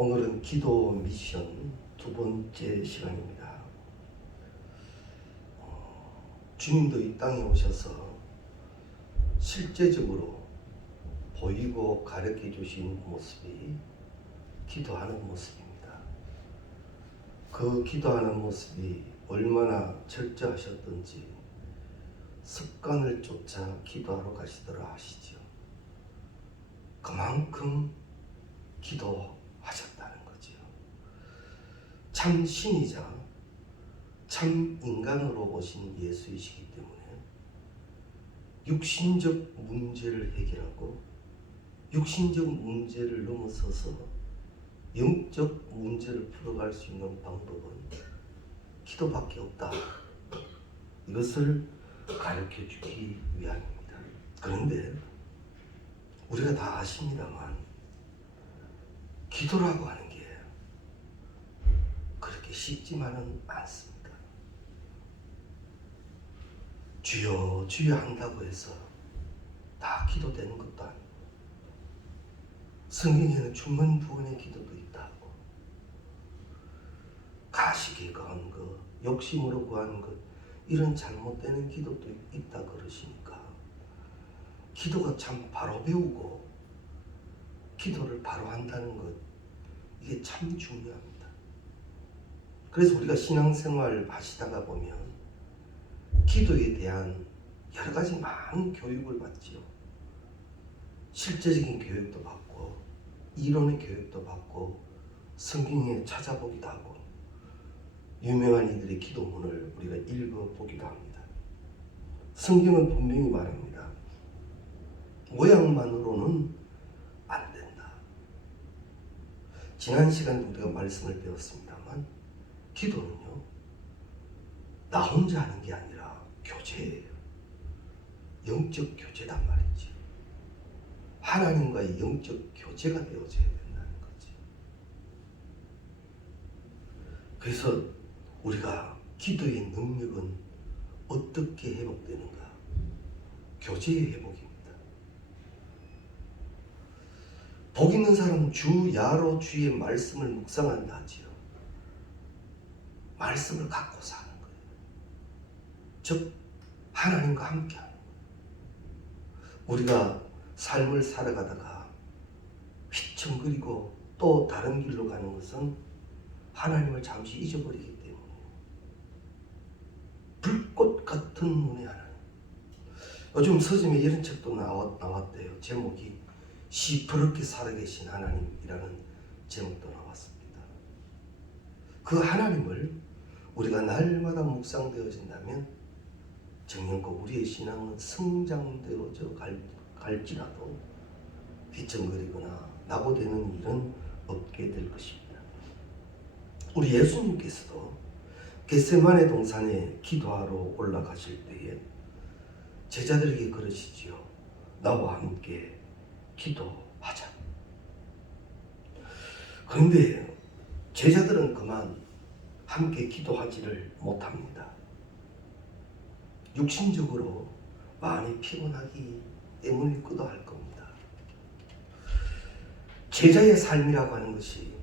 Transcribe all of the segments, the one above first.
오늘은 기도 미션 두 번째 시간입니다. 주님도 이 땅에 오셔서 실제적으로 보이고 가르쳐 주신 모습이 기도하는 모습입니다. 그 기도하는 모습이 얼마나 철저하셨던지 습관을 쫓아 기도하러 가시더라 하시죠. 그만큼 기도하셨다는 거지요. 참 신이자 참 인간으로 오신 예수이시기 때문에 육신적 문제를 해결하고 육신적 문제를 넘어서서 영적 문제를 풀어갈 수 있는 방법은 기도밖에 없다. 이것을 가르쳐 주기 위함입니다. 그런데 우리가 다 아십니다만 기도라고 하는 게 그렇게 쉽지만은 않습니다. 주여 주여 한다고 해서 다 기도되는 것도 아니고 성경에는 중언부언의 기도도 있다고, 가식에 구하는 것, 욕심으로 구하는 것, 이런 잘못되는 기도도 있다 그러시니까 기도가 참 바로 배우고 기도를 바로 한다는 것, 이게 참 중요합니다. 그래서 우리가 신앙생활 하시다가 보면 기도에 대한 여러 가지 많은 교육을 받지요. 실제적인 교육도 받고 이론의 교육도 받고 성경에 찾아보기도 하고 유명한 이들의 기도문을 우리가 읽어보기도 합니다. 성경은 분명히 말합니다. 모양만으로는 안 된다. 지난 시간에 우리가 말씀을 배웠습니다만 기도는요, 나 혼자 하는 게 아니라 교제예요. 영적 교제단 말이지. 하나님과의 영적 교제가 되어져야 된다는 거지. 그래서 우리가 기도의 능력은 어떻게 회복되는가? 교제의 회복입니다. 복 있는 사람은 주 야로 주의 말씀을 묵상한다 하지요. 말씀을 갖고 사는 거예요. 즉 하나님과 함께하는 거예요. 우리가 삶을 살아가다가 휘청거리고 또 다른 길로 가는 것은 하나님을 잠시 잊어버리기 때문에 불꽃 같은 눈의 하나님. 요즘 서점에 이런 책도 나왔대요. 제목이 시퍼렇게 살아계신 하나님이라는 제목도 나왔습니다. 그 하나님을 우리가 날마다 묵상되어진다면 정령껏 우리의 신앙은 성장되어져 갈지라도 휘청거리거나 낙오되는 일은 없게 될 것입니다. 우리 예수님께서도 겟세마네 동산에 기도하러 올라가실 때에 제자들에게 그러시지요. 나와 함께 기도하자. 그런데 제자들은 그만 함께 기도하지를 못합니다. 육신적으로 많이 피곤하기 때문일 것도 할 겁니다. 제자의 삶이라고 하는 것이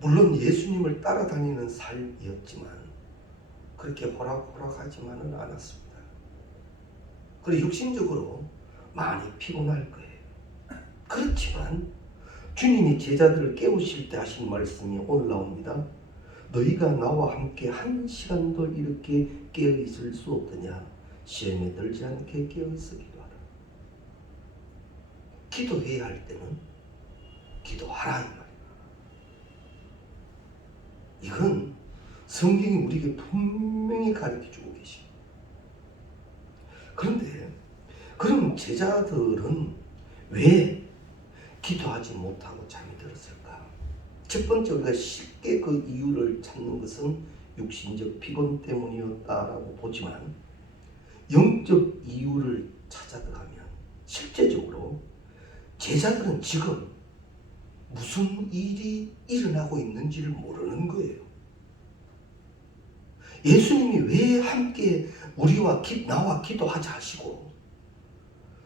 물론 예수님을 따라다니는 삶이었지만 그렇게 호락호락하지만은 않았습니다. 그리고 육신적으로 많이 피곤할 거예요. 그렇지만 주님이 제자들을 깨우실 때 하신 말씀이 오늘 나옵니다. 너희가 나와 함께 한 시간도 이렇게 깨어있을 수 없더냐. 시험에 들지 않게 깨어있어 기도하라. 기도해야 할 때는 기도하라 이 말이에요. 이건 성경이 우리에게 분명히 가르쳐주고 계십니다. 그런데 그럼 제자들은 왜 기도하지 못하고 잠이 들었을까? 첫 번째 우리가 쉽게 그 이유를 찾는 것은 육신적 피곤 때문이었다라고 보지만 영적 이유를 찾아가면 실제적으로 제자들은 지금 무슨 일이 일어나고 있는지를 모르는 거예요. 예수님이 왜 함께 나와 기도하자 하시고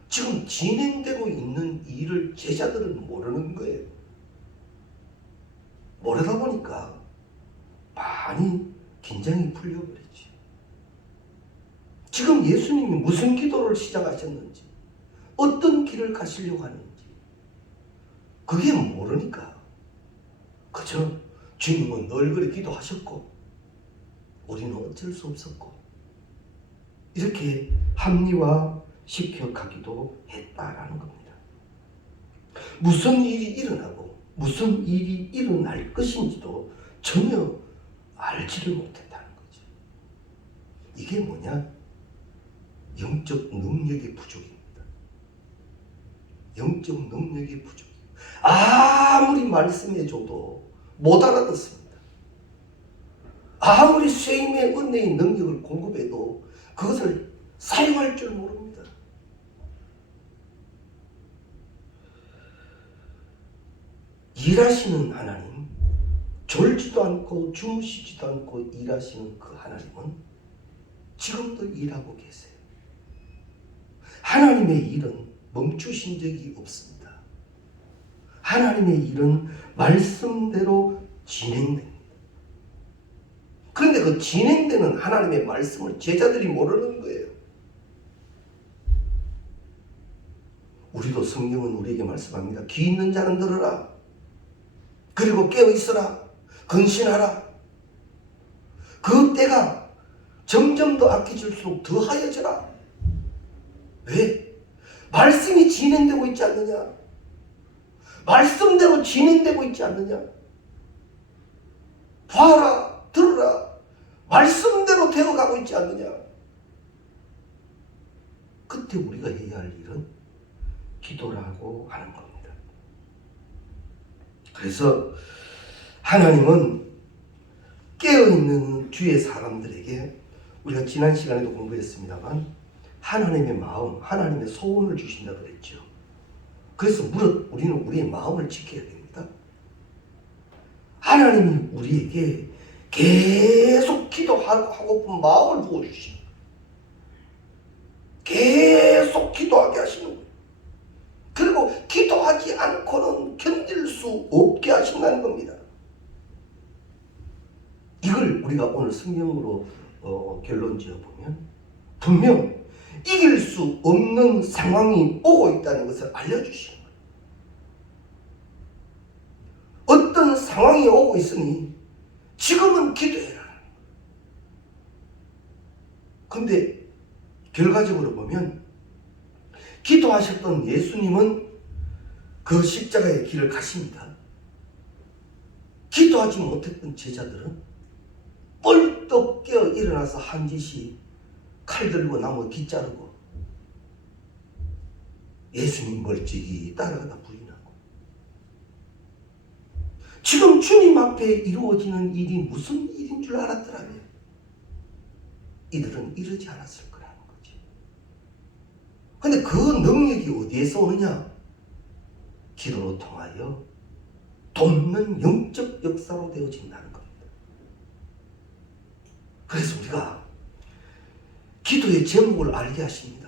지금 진행되고 있는 일을 제자들은 모르는 거예요. 모르다 보니까 많이 긴장이 풀려버리지. 지금 예수님이 무슨 기도를 시작하셨는지, 어떤 길을 가시려고 하는지 그게 모르니까 그저 주님은 늘 그래 기도하셨고 우리는 어쩔 수 없었고 이렇게 합리화시켜 가기도 했다라는 겁니다. 무슨 일이 일어나고 무슨 일이 일어날 것인지도 전혀 알지를 못했다는 거죠. 이게 뭐냐? 영적 능력의 부족입니다. 영적 능력의 부족. 아무리 말씀해줘도 못 알아듣습니다. 아무리 쇠임의 은혜의 능력을 공급해도 그것을 사용할 줄 모릅니다. 일하시는 하나님, 졸지도 않고 주무시지도 않고 일하시는 그 하나님은 지금도 일하고 계세요. 하나님의 일은 멈추신 적이 없습니다. 하나님의 일은 말씀대로 진행됩니다. 그런데 그 진행되는 하나님의 말씀을 제자들이 모르는 거예요. 우리도 성경은 우리에게 말씀합니다. 귀 있는 자는 들으라. 그리고 깨어 있어라. 근신하라. 그 때가 점점 더 악해질수록 더하여져라. 왜? 말씀이 진행되고 있지 않느냐? 말씀대로 진행되고 있지 않느냐? 봐라, 들으라. 말씀대로 되어가고 있지 않느냐? 그때 우리가 해야 할 일은 기도라고 하는 겁니다. 그래서 하나님은 깨어있는 주의 사람들에게 우리가 지난 시간에도 공부했습니다만 하나님의 마음, 하나님의 소원을 주신다 그랬죠. 그래서 우리는 우리의 마음을 지켜야 됩니다. 하나님이 우리에게 계속 기도하고픈 마음을 부어주십니다. 계속 기도하게 하시는 거예요. 그리고 기도하지 않고는 견딜 수 없게 하신다는 겁니다. 이걸 우리가 오늘 성경으로 결론 지어보면 분명 이길 수 없는 상황이 오고 있다는 것을 알려주시는 거예요. 어떤 상황이 오고 있으니 지금은 기도해라. 그런데 결과적으로 보면 기도하셨던 예수님은 그 십자가의 길을 가십니다. 기도하지 못했던 제자들은 뻘떡 깨어 일어나서 한 짓이 칼 들고 나무 기 자르고 예수님 멀찍이 따라가다 부인하고 지금 주님 앞에 이루어지는 일이 무슨 일인 줄 알았더라면 이들은 이러지 않았을 거라는 거지. 근데 그 능력이 어디에서 오느냐? 기도로 통하여 돕는 영적 역사로 되어진다는 겁니다. 그래서 우리가 기도의 제목을 알게 하십니다.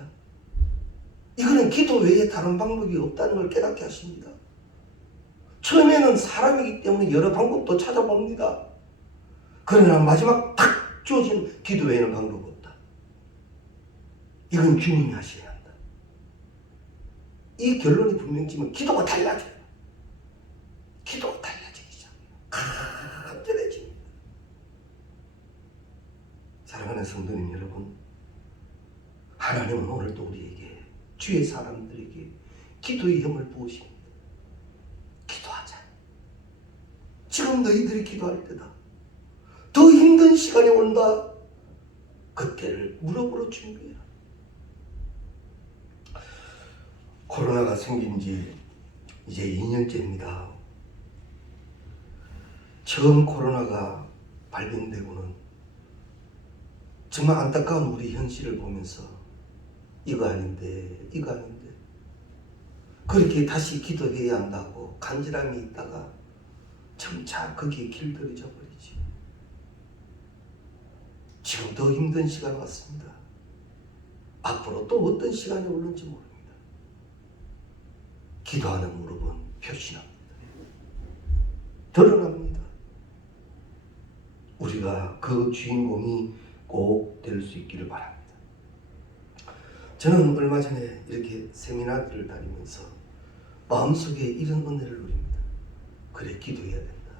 이거는 기도 외에 다른 방법이 없다는 걸 깨닫게 하십니다. 처음에는 사람이기 때문에 여러 방법도 찾아봅니다. 그러나 마지막 탁 주어진 기도 외에는 방법 없다. 이건 주님이 하셔야 한다. 이 결론이 분명지만 기도가 달라져요. 기도가 달라지기 시작합니다. 간절해집니다. 사랑하는 성도님 여러분, 하나님은 오늘도 우리에게 주의 사람들에게 기도의 힘을 부으십니다. 기도하자. 지금 너희들이 기도할 때다. 더 힘든 시간이 온다. 그때를 무릎으로 준비해라. 코로나가 생긴 지 이제 2년째입니다. 처음 코로나가 발병되고는 정말 안타까운 우리 현실을 보면서 이거 아닌데 그렇게 다시 기도해야 한다고 간절함이 있다가 점차 거기에 길들여져 버리지. 지금 더 힘든 시간 왔습니다. 앞으로 또 어떤 시간이 올는지 모릅니다. 기도하는 무릎은 표신합니다. 드러납니다. 우리가 그 주인공이 꼭 될 수 있기를 바랍니다. 저는 얼마 전에 이렇게 세미나들을 다니면서 마음속에 이런 은혜를 누립니다. 그래, 기도해야 된다.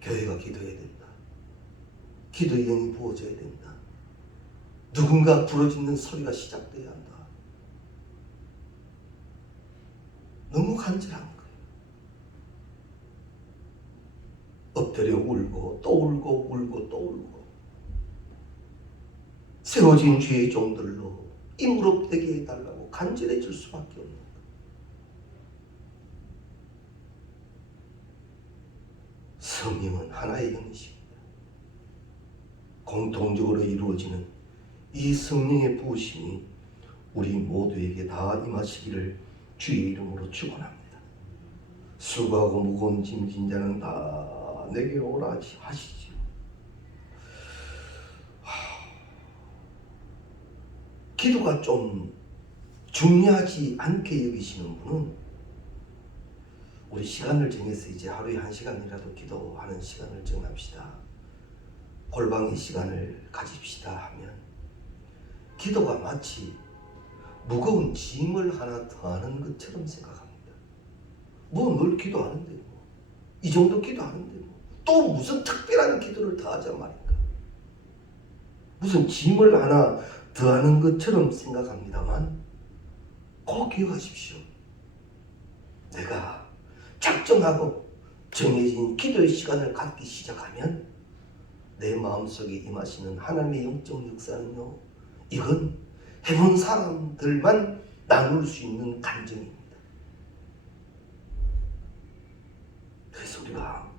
교회가 기도해야 된다. 기도의 영이 부어져야 된다. 누군가 부러지는 소리가 시작돼야 한다. 너무 간절한 거예요. 엎드려 울고 또 울고 울고 또 울고 세워진 죄의 종들로 이 무릎 되게 해달라고 간절해질 수밖에 없는 거예요. 성령은 하나의 영이십니다. 공통적으로 이루어지는 이 성령의 부으심이 우리 모두에게 다 임하시기를 주의 이름으로 축원합니다. 수고하고 무거운 짐진 자는 다 내게 오라 하시지요. 기도가 좀 중요하지 않게 여기시는 분은 우리 시간을 정해서 이제 하루에 1시간이라도 기도하는 시간을 정합시다. 골방의 시간을 가집시다 하면 기도가 마치 무거운 짐을 하나 더하는 것처럼 생각합니다. 뭐 늘 기도하는데 뭐. 이 정도 기도하는데 뭐. 또 무슨 특별한 기도를 더하자 말인가. 무슨 짐을 하나 더하는 것처럼 생각합니다만 꼭 기억하십시오. 내가 작정하고 정해진 기도의 시간을 갖기 시작하면 내 마음속에 임하시는 하나님의 영적 역사는요, 이건 해본 사람들만 나눌 수 있는 감정입니다. 그래서 우리가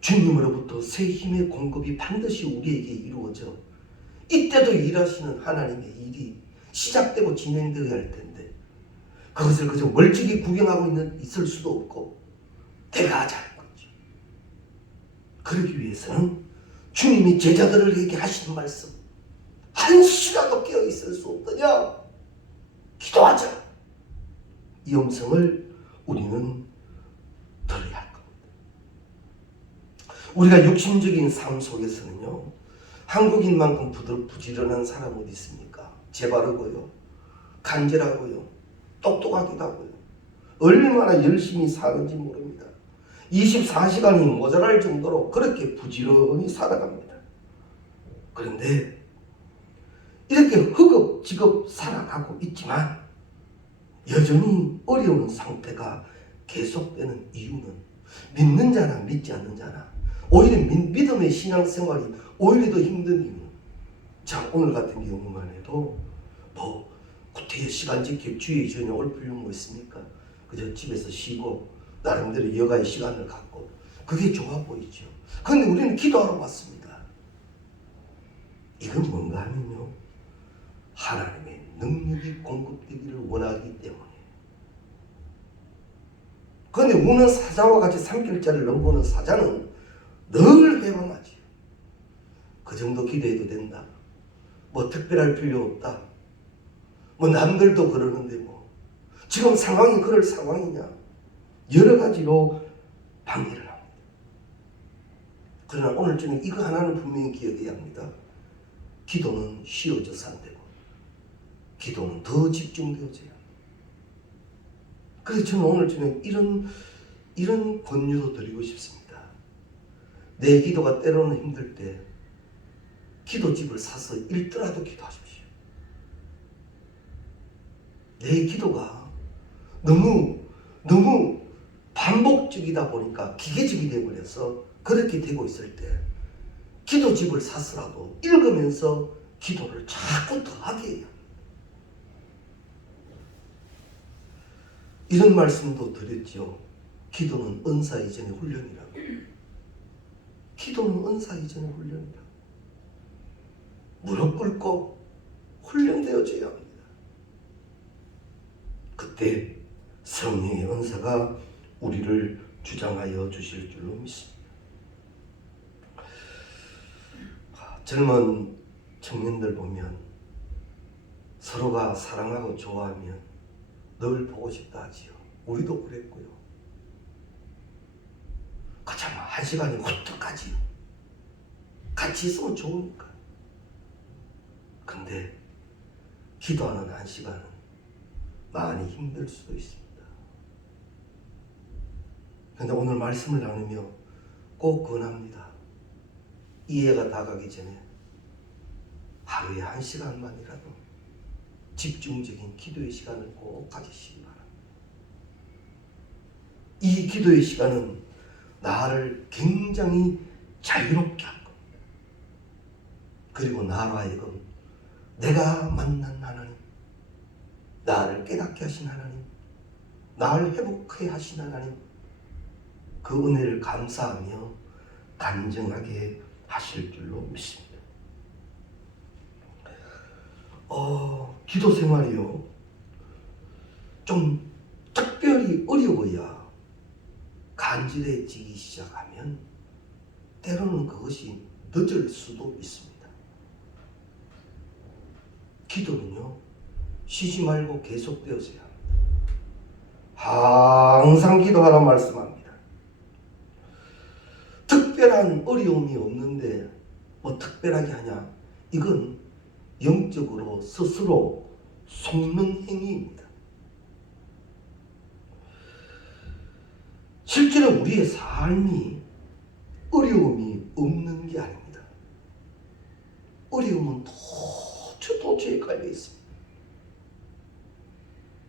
주님으로부터 새 힘의 공급이 반드시 우리에게 이루어져 이때도 일하시는 하나님의 일이 시작되고 진행되어야 할 텐데 그것을 그저 멀찍이 구경하고 있을 수도 없고 대가하자는 거죠. 그러기 위해서는 주님이 제자들에게 하시는 말씀, 한시라도 깨어있을 수 없더냐? 기도하자. 이 음성을 우리는 들어야 할 겁니다. 우리가 육신적인 삶 속에서는요, 한국인만큼 부지런한 사람 어디 있습니까? 재바르고요, 간절하고요, 똑똑하기도 하고요. 얼마나 열심히 사는지 모릅니다. 24시간이 모자랄 정도로 그렇게 부지런히 살아갑니다. 그런데 이렇게 허겁지겁 살아가고 있지만 여전히 어려운 상태가 계속되는 이유는 믿는 자나 믿지 않는 자나 오히려 믿음의 신앙생활이 오히려 더 힘든 이유는, 자, 오늘 같은 경우만 해도 뭐 구태여 시간 지킬 주의 전에 올 필요는 뭐 있습니까? 그저 집에서 쉬고 나름대로 여가의 시간을 갖고 그게 좋아 보이죠. 그런데 우리는 기도하러 왔습니다. 이건 뭔가 하면요, 하나님의 능력이 공급되기를 원하기 때문에. 그런데 우는 사자와 같이 삼킬자를 넘보는 사자는 늘 회방하지요. 그 정도 기도해도 된다. 뭐 특별할 필요 없다. 뭐 남들도 그러는데 뭐 지금 상황이 그럴 상황이냐. 여러 가지로 방해를 합니다. 그러나 오늘 저는 이거 하나는 분명히 기억해야 합니다. 기도는 쉬어져서 안 되고 기도는 더 집중되어져야 합니다. 그래서 저는 오늘 저는 이런 권유도 드리고 싶습니다. 내 기도가 때로는 힘들 때 기도집을 사서 읽더라도 기도하십시오. 내 기도가 너무 반복적이다 보니까 기계적이 되어버려서 그렇게 되고 있을 때 기도집을 사서라도 읽으면서 기도를 자꾸 더하게 해요. 이런 말씀도 드렸죠. 기도는 은사 이전의 훈련이라고. 기도는 은사 이전의 훈련이라고. 무릎 꿇고 훈련되어져야 합니다. 그때 성령의 은사가 우리를 주장하여 주실 줄로 믿습니다. 젊은 청년들 보면 서로가 사랑하고 좋아하면 늘 보고 싶다 하지요. 우리도 그랬고요. 가장 한 시간이 어떡하지? 같이 있으면 좋으니까. 근데 기도하는 한 시간은 많이 힘들 수도 있습니다. 근데 오늘 말씀을 나누며 꼭 권합니다. 이해가 다 가기 전에 하루에 한 시간만이라도 집중적인 기도의 시간을 꼭 가지시기 바랍니다. 이 기도의 시간은 나를 굉장히 자유롭게 할 겁니다. 그리고 나로 하여금 내가 만난 하나님, 나를 깨닫게 하신 하나님, 나를 회복해 하신 하나님, 그 은혜를 감사하며 간증하게 하실 줄로 믿습니다. 기도 생활이요, 좀 특별히 어려워야 간절해지기 시작하면 때로는 그것이 늦을 수도 있습니다. 기도는요, 쉬지 말고 계속되어서야 합니다. 항상 기도하라 말씀합니다. 특별한 어려움이 없는데 뭐 특별하게 하냐? 이건 영적으로 스스로 속는 행위입니다. 실제로 우리의 삶이 어려움이 없는 게 아닙니다. 어려움은 도처에 깔려 있습니다.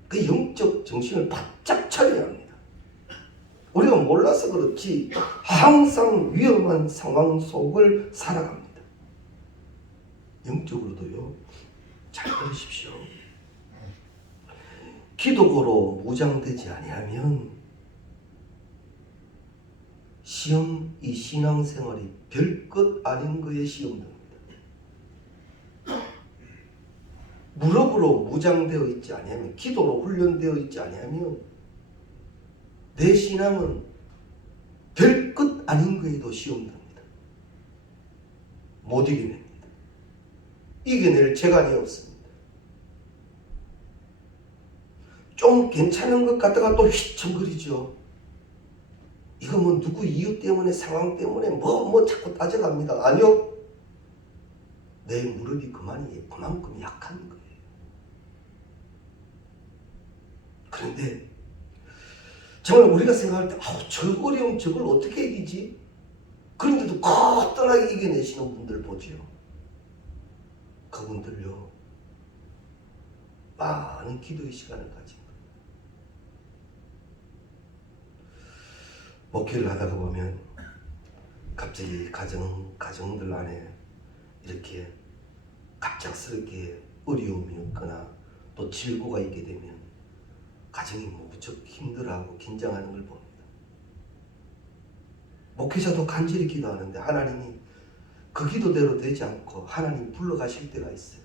그 영적 정신을 바짝 차려야 합니다. 우리가 몰라서 그렇지 항상 위험한 상황 속을 살아갑니다. 영적으로도요, 잘 들으십시오. 기도고로 무장되지 아니하면 시험, 이 신앙생활이 별것 아닌 거에 시험됩니다. 무력으로 무장되어 있지 아니하면, 기도로 훈련되어 있지 아니하면 내 신앙은 별것 아닌 거에도 시험됩니다. 못 이겨냅니다. 이겨낼 재간이 없습니다. 좀 괜찮은 것 같다가 또 휘청거리죠. 이거 뭐 누구 이유 때문에, 상황 때문에 뭐 자꾸 따져갑니다. 아니요. 내 무릎이 그만큼 약한 거예요. 그런데 정말 우리가 생각할 때 저 어려움 저걸 어떻게 이기지? 그런데도 거뜬하게 이겨내시는 분들 보지요. 그분들요, 많은 기도의 시간을 가진 거예요. 목회를 하다가 보면 갑자기 가정들 안에 이렇게 갑작스럽게 어려움이 없거나 또 질고가 있게 되면 가정이 무척 힘들어하고 긴장하는 걸 봅니다. 목회자도 간절히 기도하는데 하나님이 그 기도대로 되지 않고 하나님 불러가실 때가 있어요.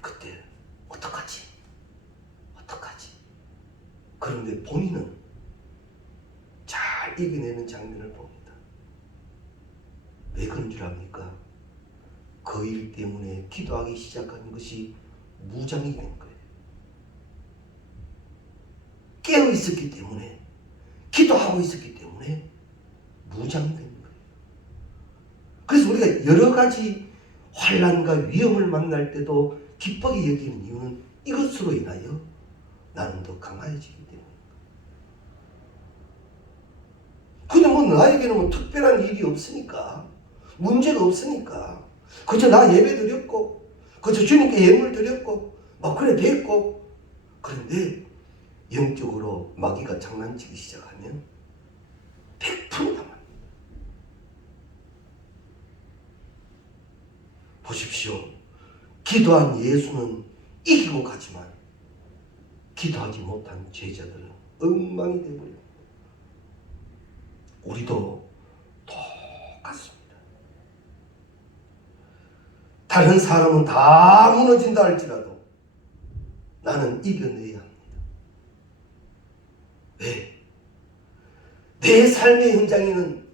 그때 어떡하지? 그런데 본인은 잘 이겨내는 장면을 봅니다. 왜 그런 줄 압니까? 그 일 때문에 기도하기 시작한 것이 무장이 된 거예요. 깨어 있었기 때문에, 기도하고 있었기 때문에 무장된 거예요. 그래서 우리가 여러 가지 환난과 위험을 만날 때도 기쁘게 여기는 이유는 이것으로 인하여 나는 더 강해지기 때문입니다. 근데 뭐 나에게는 뭐 특별한 일이 없으니까, 문제가 없으니까, 그저 나 예배 드렸고, 그저 주님께 예물 드렸고, 그래 됐고. 그런데 영적으로 마귀가 장난치기 시작하면 100% 당합니다. 보십시오. 기도한 예수는 이기고 가지만 기도하지 못한 제자들은 엉망이 되어버립니다. 우리도 똑같습니다. 다른 사람은 다 무너진다 할지라도 나는 이겨내야 합니다. 왜? 내 삶의 현장에는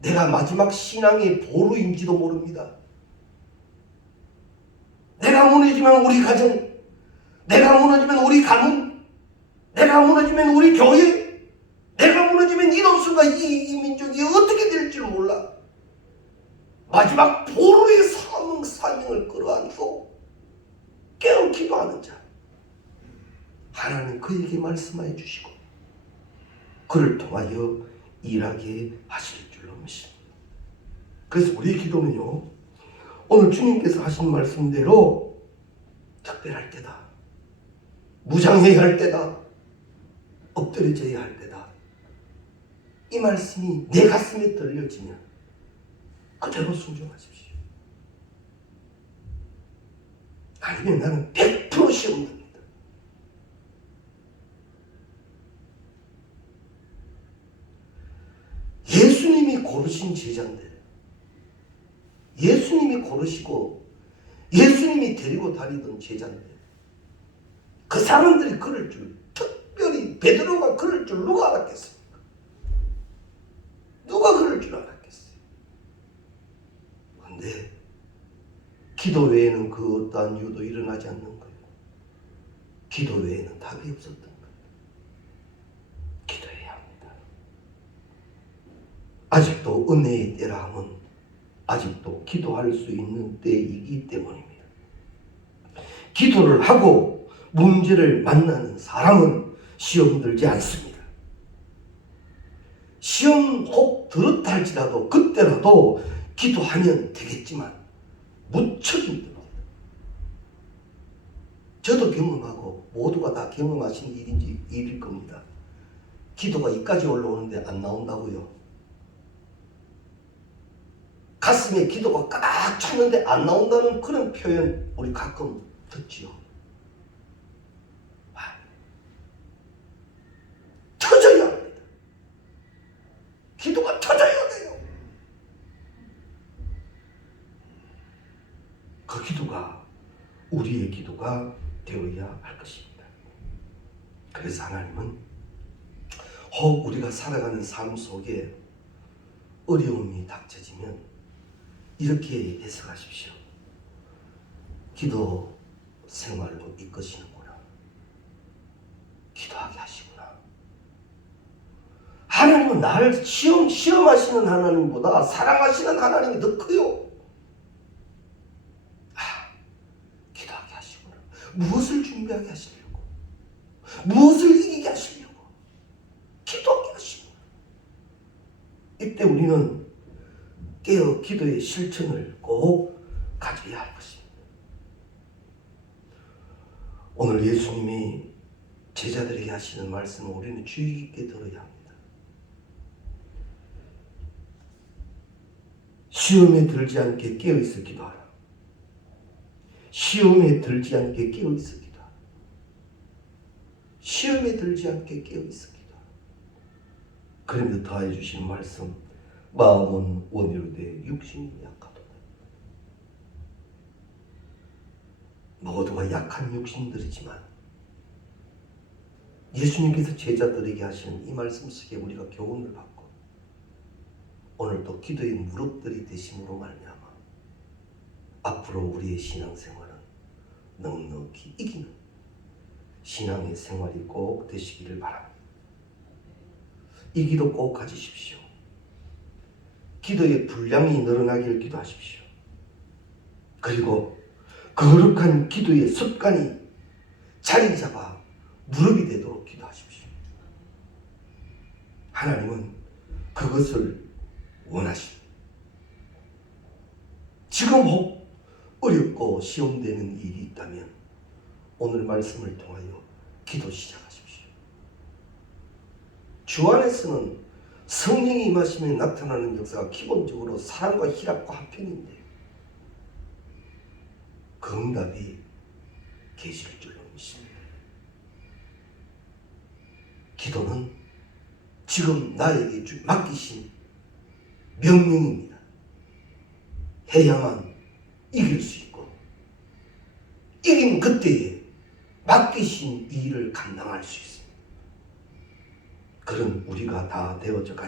내가 마지막 신앙의 보루인지도 모릅니다. 내가 무너지면 우리 가정, 내가 무너지면 우리 가문, 내가 무너지면 우리 교회, 내가 무너지면 이동수 수가 이 민족이 어떻게 될 줄 몰라. 마지막 포로의 사명을 끌어안고 깨어 기도하는 자, 하나님 그에게 말씀하여 주시고 그를 통하여 일하게 하실 줄로 믿습니다. 그래서 우리의 기도는요, 오늘 주님께서 하신 말씀대로 특별할 때다, 무장해야 할 때다, 엎드려져야 할 때다, 이 말씀이 내 가슴에 들려지면 그대로 순종하십시오. 아니면 나는 100% 시험 듭니다. 예수님이 고르신 제자인데, 예수님이 고르시고 예수님이 데리고 다니던 제자인데, 그 사람들이 그럴 줄, 특별히 베드로가 그럴 줄 누가 알았겠습니까? 누가 그럴 줄 알았겠어요? 그런데 기도 외에는 그 어떠한 이유도 일어나지 않는 거예요. 기도 외에는 답이 없었던 거예요. 기도해야 합니다. 아직도 은혜의 때라 함은 아직도 기도할 수 있는 때이기 때문입니다. 기도를 하고 문제를 만나는 사람은 시험 들지 않습니다. 시험 혹 들었다 할지라도 그때라도 기도하면 되겠지만 무척 힘듭니다. 저도 경험하고 모두가 다 경험하신 일일 겁니다. 기도가 이까지 올라오는데 안 나온다고요. 가슴에 기도가 꽉 찼는데 안 나온다는 그런 표현 우리 가끔 듣지요. 터져야 합니다. 기도가 터져야 돼요. 그 기도가 우리의 기도가 되어야 할 것입니다. 그래서 하나님은 혹 우리가 살아가는 삶 속에 어려움이 닥쳐지면 이렇게 해석하십시오. 기도 생활로 이끄시는구나. 기도하게 하시구나. 하나님은 나를 시험하시는 하나님보다 사랑하시는 하나님이 더 커요. 기도하게 하시구나. 무엇을 준비하게 하시려고? 무엇을 이기게 하시려고? 기도하게 하시구나. 이때 우리는 깨어 기도의 실천을 꼭 가져야 할 것입니다. 오늘 예수님이 제자들에게 하시는 말씀을 우리는 주의 깊게 들어야 합니다. 시험에 들지 않게 깨어있어 기도하라. 시험에 들지 않게 깨어있어 기도하라. 시험에 들지 않게 깨어있어 기도하라. 그러면서 더해 주신 말씀, 마음은 원이로되 육신이 약하도다. 모두가 약한 육신들이지만 예수님께서 제자들에게 하시는 이 말씀 속에 우리가 교훈을 받고 오늘도 기도의 무릎들이 되심으로 말미암아 앞으로 우리의 신앙생활은 넉넉히 이기는 신앙의 생활이 꼭 되시기를 바랍니다. 이 기도 꼭 가지십시오. 기도의 분량이 늘어나기를 기도하십시오. 그리고 거룩한 기도의 습관이 자리 잡아 무릎이 되도록 기도하십시오. 하나님은 그것을 원하십니다. 지금 혹 어렵고 시험되는 일이 있다면 오늘 말씀을 통하여 기도 시작하십시오. 주 안에서는 성령이 임하시면 나타나는 역사가 기본적으로 사랑과 희락과 화평인데 그 응답이 계실 줄로 믿습니다. 기도는 지금 나에게 맡기신 명령입니다. 해야만 이길 수 있고 이긴 그때에 맡기신 이 일을 감당할 수 있습니다. 그런 우리가 다 되어져 가시기